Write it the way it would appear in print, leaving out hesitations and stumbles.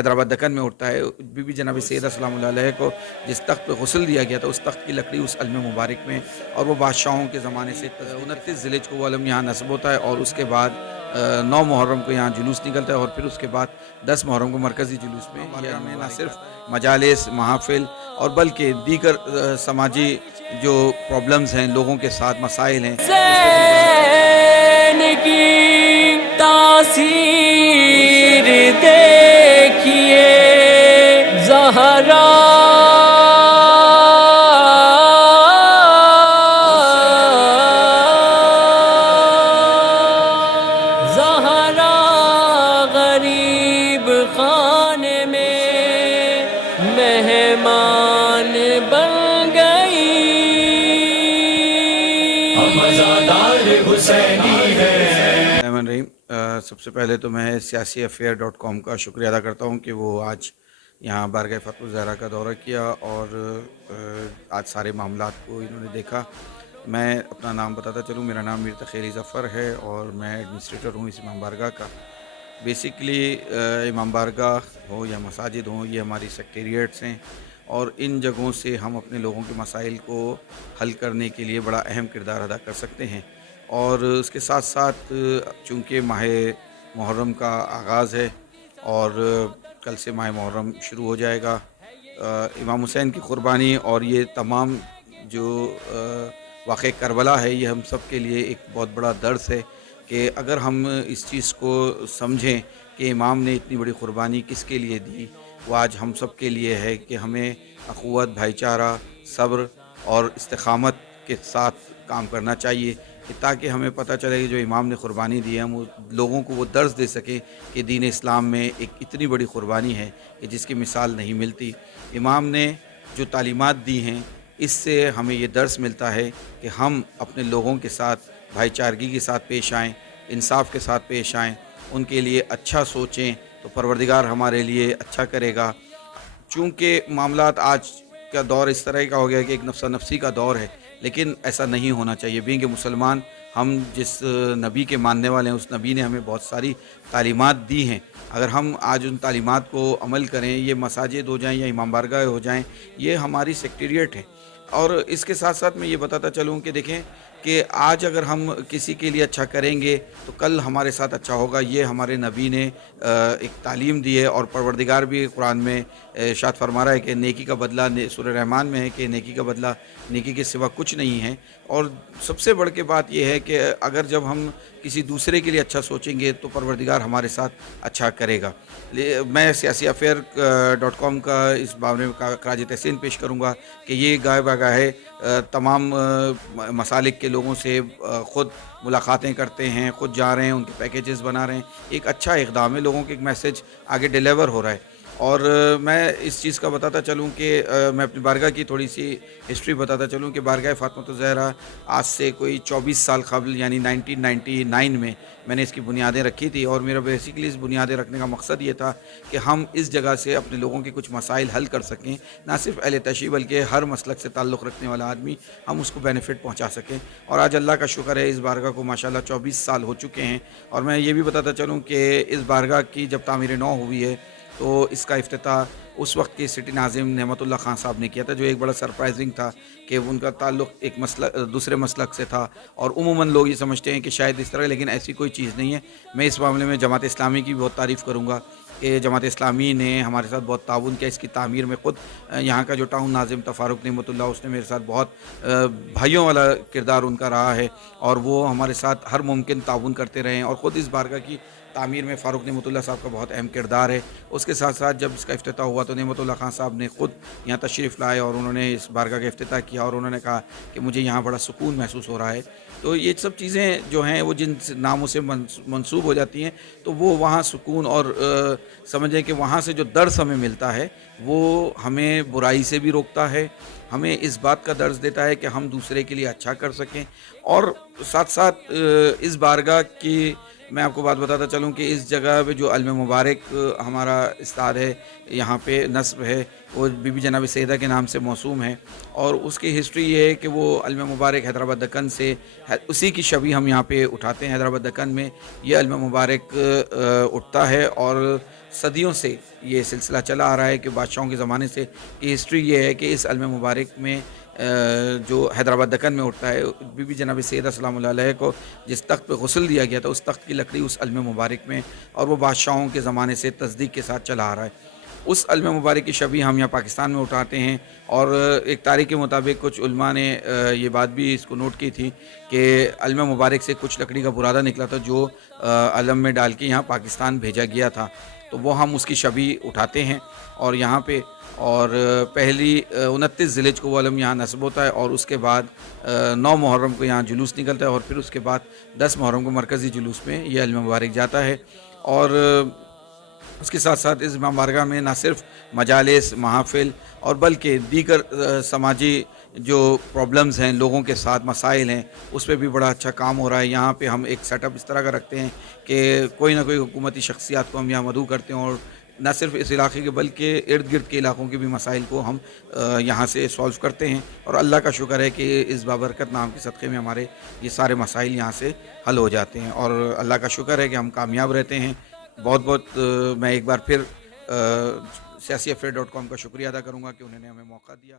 हैदराबाद दक्कन में उठता है। बीबी जनाब सैयदा सलामुल्लाह अलैहा को जिस तख्त पे गुस्ल दिया गया था, उस तख्त की लकड़ी उस अलम मुबारक में, और वो बादशाहों के ज़माने से 29 ज़िलहिज को वो अलम यहाँ नस्ब होता है, और उसके बाद 9 मुहर्रम को यहाँ जुलूस निकलता है, और फिर उसके बाद 10 मुहर्रम को मरकज़ी जुलूस में में न सिर्फ मजालिस, महफ़िल और बल्कि दीगर समाजी जो प्रॉब्लम्स हैं, लोगों के साथ मसाइल हैं, की तासीर देखिए ज़हरा ज़हरा गरीब खाने में मेहमान बन गई। सबसे पहले तो मैं siyaasiaffair.com का शुक्रिया अदा करता हूँ कि वो आज यहाँ बारगाह फ़ातिमा ज़हरा का दौरा किया और आज सारे मामलात को इन्होंने देखा। मैं अपना नाम बताता चलूँ, मेरा नाम मीर तखीर ज़फ़र है और मैं एडमिनिस्ट्रेटर हूँ इस इमाम बारगाह का। बेसिकली इमाम बारगाह हो या मसाजिद हों, ये हमारी सेक्रेटेरिएट्स हैं और इन जगहों से हम अपने लोगों के मसाइल को हल करने के लिए बड़ा अहम किरदार अदा कर सकते हैं। और उसके साथ साथ चूँकि माह मुहर्रम का आगाज़ है और कल से माह मुहर्रम शुरू हो जाएगा, इमाम हुसैन की क़ुरबानी और ये तमाम जो वाक़या करबला है, ये हम सब के लिए एक बहुत बड़ा दर्स है कि अगर हम इस चीज़ को समझें कि इमाम ने इतनी बड़ी क़ुरबानी किसके लिए दी, वो आज हम सब के लिए है कि हमें अख़ुवत, भाईचारा, सब्र और इस्तिक़ामत के साथ काम करना चाहिए, ताकि हमें पता चले कि जो इमाम ने क़ुरबानी दी है, हम लोगों को वो दर्स दे सकें कि दीन इस्लाम में एक इतनी बड़ी क़ुरबानी है कि जिसकी मिसाल नहीं मिलती। इमाम ने जो तालीमात दी हैं, इससे हमें ये दर्स मिलता है कि हम अपने लोगों के साथ भाईचारगी के साथ पेश आएँ, इंसाफ के साथ पेश आएँ, उनके लिए अच्छा सोचें तो परवरदिगार हमारे लिए अच्छा करेगा। चूँकि मामलात आज का दौर इस तरह का हो गया कि एक नफ्सा नफ्सी का दौर है, लेकिन ऐसा नहीं होना चाहिए। बीइंग ए मुसलमान, हम जिस नबी के मानने वाले हैं, उस नबी ने हमें बहुत सारी तालीमात दी हैं। अगर हम आज उन तालीमात को अमल करें, ये मसाजिद हो जाएं या इमाम बारगाह हो जाएं, ये हमारी सेक्रेटेरिएट है। और इसके साथ साथ मैं ये बताता चलूँ कि देखें कि आज अगर हम किसी के लिए अच्छा करेंगे तो कल हमारे साथ अच्छा होगा। ये हमारे नबी ने एक तालीम दी है और परवरदिगार भी कुरान में इरशाद फरमा रहा है कि नेकी का बदला, सूरह रहमान में है कि नेकी का बदला नेकी के सिवा कुछ नहीं है। और सबसे बढ़ के बात यह है कि अगर जब हम किसी दूसरे के लिए अच्छा सोचेंगे तो परवरदिगार हमारे साथ अच्छा करेगा। मैं siyaasiaffair.com का इस बारे में खराज तहसीन पेश करूँगा कि ये गाय बागाह है तमाम मसालिक के लोगों से ख़ुद मुलाकातें करते हैं, ख़ुद जा रहे हैं, उनके पैकेजेस बना रहे हैं। एक अच्छा इक़दाम है, लोगों के एक मैसेज आगे डिलीवर हो रहा है। और मैं इस चीज़ का बताता चलूँ कि मैं अपनी बारगाह की थोड़ी सी हिस्ट्री बताता चलूँ कि बारगाह फ़ातिमा ज़हरा आज से कोई 24 साल क़ब्ल यानी 1999 में मैंने इसकी बुनियादें रखी थी। और मेरा बेसिकली इस बुनियादें रखने का मकसद ये था कि हम इस जगह से अपने लोगों के कुछ मसाइल हल कर सकें, ना सिर्फ अहले तशरीह बल्कि हर मसलक से ताल्लुक़ रखने वाला आदमी हम उसको बेनिफिट पहुँचा सकें। और आज अल्लाह का शुक्र है, इस बारगाह को माशाल्लाह 24 साल हो चुके हैं। और मैं ये भी बताता चलूँ कि इस बारगाह की जब तामीर नौ हुई है तो इसका इफ्तिताह उस वक्त के सिटी नाज़िम नेमतुल्लाह खान साहब ने किया था, जो एक बड़ा सरप्राइजिंग था कि उनका ताल्लुक़ एक मसलक दूसरे मसलक से था। और उमूमन लोग ये समझते हैं कि शायद इस तरह, लेकिन ऐसी कोई चीज़ नहीं है। मैं इस मामले में जमात इस्लामी की बहुत तारीफ़ करूँगा कि जमात इस्लामी ने हमारे साथ बहुत ताउन किया इसकी तामीर में। ख़ुद यहाँ का जो टाउन नाज़िम था फ़ारूक नेमतुल्लाह, उसने मेरे साथ बहुत भाइयों वाला किरदार उनका रहा है और वो हमारे साथ हर मुमकिन ताउन करते रहे हैं। और ख़ुद इस बारगाह की तामीर में फ़ारूक नेमतुल्लाह साहब का बहुत अहम किरदार है। उसके साथ साथ जब इसका इफ्तिताह हुआ तो नेमतुल्लाह खान साहब ने ख़ुद यहाँ तशरीफ़ लाए और उन्होंने इस बारगाह का इफ्तिताह किया और उन्होंने कहा कि मुझे यहाँ बड़ा सुकून महसूस हो रहा है। तो ये सब चीज़ें जो हैं वो जिन नामों से मंसूब हो जाती हैं, तो वो वहाँ सुकून और समझें कि वहाँ से जो दर्स हमें मिलता है वो हमें बुराई से भी रोकता है, हमें इस बात का दर्स देता है कि हम दूसरे के लिए अच्छा कर सकें। और साथ साथ इस बारगाह की मैं आपको बात बताता चलूँ कि इस जगह पे जो अलम मुबारक हमारा इस्ताद है, यहाँ पे नस्ब है, वो बीबी जनाब सैयदा के नाम से मौसूम है। और उसकी हिस्ट्री ये है कि वो अलम मुबारक हैदराबाद दक्कन से उसी की शबी हम यहाँ पे उठाते हैं। हैदराबाद दक्कन में ये अलम मुबारक उठता है और सदियों से ये सिलसिला चला आ रहा है कि बादशाहों के ज़माने से की हिस्ट्री ये है कि इस इल्म मुबारक में जो हैदराबाद दक्कन में उठता है, बीबी जनाब सैयदा सलामुल्लाह अलैहा को जिस तख्त पे गुस्ल दिया गया था, उस तख्त की लकड़ी उस इल्म मुबारक में, और वो बादशाहों के ज़माने से तस्दीक के साथ चला आ रहा है। उस इल्म मुबारक की शबीह हम यहाँ पाकिस्तान में उठाते हैं, और एक तारीख़ के मुताबिक कुछ उलमा ने ये बात भी इसको नोट की थी कि इल्म मुबारक से कुछ लकड़ी का बुरादा निकला था जो अलम में डाल के यहाँ पाकिस्तान भेजा गया था। तो वो हम उसकी शबीह उठाते हैं और यहाँ पे, और पहली 29 ज़िलहिज को वो अलम यहाँ नस्ब होता है, और उसके बाद 9 मुहर्रम को यहाँ जुलूस निकलता है, और फिर उसके बाद 10 मुहर्रम को मरकज़ी जुलूस में यह इल्म मुबारक जाता है। और उसके साथ साथ इस इमाम बारगाह में ना सिर्फ मजालिस, महफ़िल और बल्कि दीगर समाजी जो प्रॉब्लम्स हैं, लोगों के साथ मसाइल हैं, उस पे भी बड़ा अच्छा काम हो रहा है। यहाँ पे हम एक सेटअप इस तरह का रखते हैं कि कोई ना कोई हुकूमती शख्सियत को हम यहाँ मदऊ करते हैं, और न सिर्फ इस इलाके के बल्कि इर्द गिर्द के इलाकों के भी मसाइल को हम यहाँ से सॉल्व करते हैं। और अल्लाह का शुक्र है कि इस बाबरकत नाम के सदक़े में हमारे ये सारे मसाइल यहाँ से हल हो जाते हैं, और अल्लाह का शुक्र है कि हम कामयाब रहते हैं। बहुत बहुत मैं एक बार फिर siyaasiaffair.com का शुक्रिया अदा करूँगा कि उन्होंने हमें मौका दिया।